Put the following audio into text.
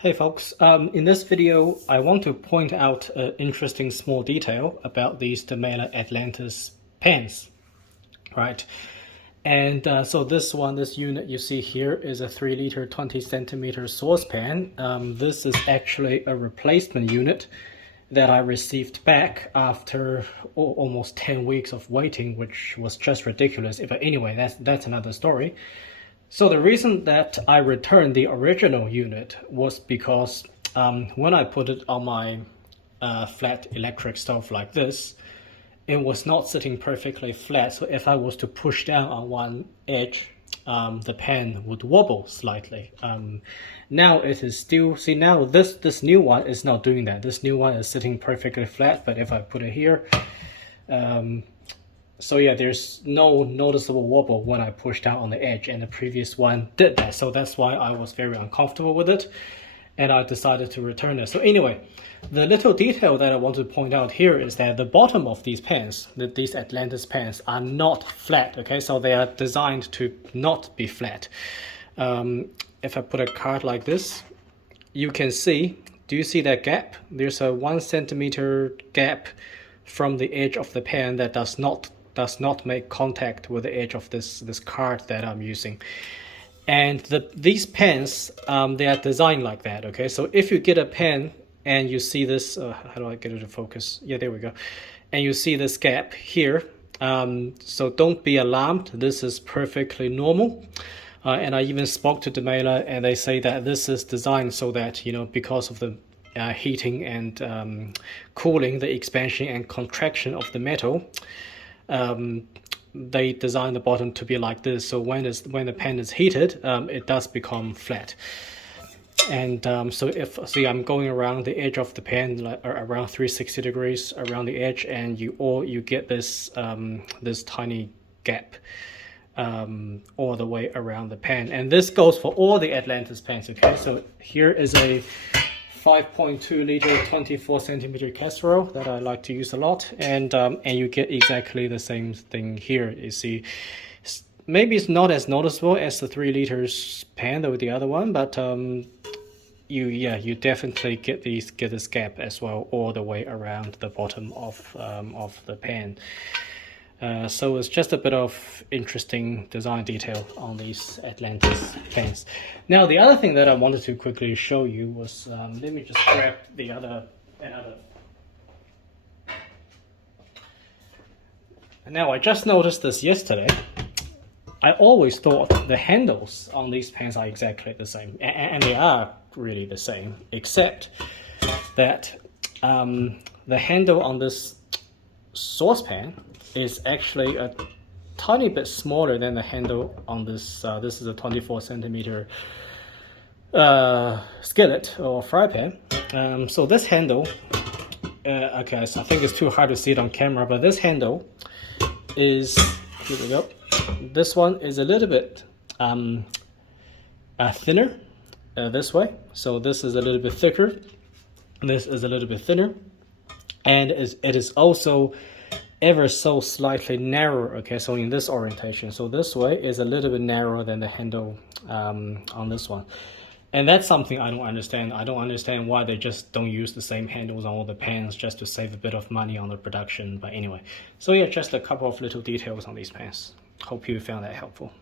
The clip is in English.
Hey folks, in this video I want to point out an interesting small detail about these Demeyere Atlantis pans, right? And so this unit you see here is a 3 liter 20 centimeter saucepan. This is actually a replacement unit that I received back after almost 10 weeks of waiting, which was just ridiculous. But anyway, that's another story. So the reason that I returned the original unit was because when I put it on my flat electric stove like this, it was not sitting perfectly flat. So if I was to push down on one edge, the pan would wobble slightly. Now it is still, see now this new one is not doing that. This new one is sitting perfectly flat, but if I put it here, so yeah, there's no noticeable wobble when I push down on the edge, and the previous one did that. So that's why I was very uncomfortable with it, and I decided to return it. So anyway, the little detail that I want to point out here is that the bottom of these pans, these Atlantis pans, are not flat, okay? So they are designed to not be flat. If I put a card like this, you can see, do you see that gap? There's a 1 centimeter gap from the edge of the pan that does not make contact with the edge of this card that I'm using. And these pans, they are designed like that, okay? So if you get a pan and you see this, how do I get it to focus? Yeah, there we go. And you see this gap here, so don't be alarmed. This is perfectly normal. And I even spoke to Demeyere, and they say that this is designed so that, you know, because of the heating and cooling, the expansion and contraction of the metal, they design the bottom to be like this. So when the pan is heated, it does become flat. And so I'm going around the edge of the pan, like around 360 degrees around the edge, and you get this this tiny gap all the way around the pan. And this goes for all the Atlantis pans, okay? So here is a 5.2 liter 24 centimeter casserole that I like to use a lot, and you get exactly the same thing here. You see, maybe it's not as noticeable as the 3 liters pan with the other one, but you definitely get this gap as well all the way around the bottom of the pan. So it's just a bit of interesting design detail on these Atlantis pans. Now the other thing that I wanted to quickly show you was, let me just grab another. Now I just noticed this yesterday. I always thought the handles on these pans are exactly the same, and they are really the same, except that the handle on this saucepan is actually a tiny bit smaller than the handle on this. This is a 24 centimeter skillet or fry pan. So this handle, okay, so I think it's too hard to see it on camera, but this handle is, here we go. This one is a little bit thinner this way. So this is a little bit thicker. This is a little bit thinner, and it is also ever so slightly narrower, okay? So in this orientation, so this way is a little bit narrower than the handle on this one, and that's something I don't understand. I don't understand why they just don't use the same handles on all the pans just to save a bit of money on the production. But anyway, so yeah, just a couple of little details on these pans. Hope you found that helpful.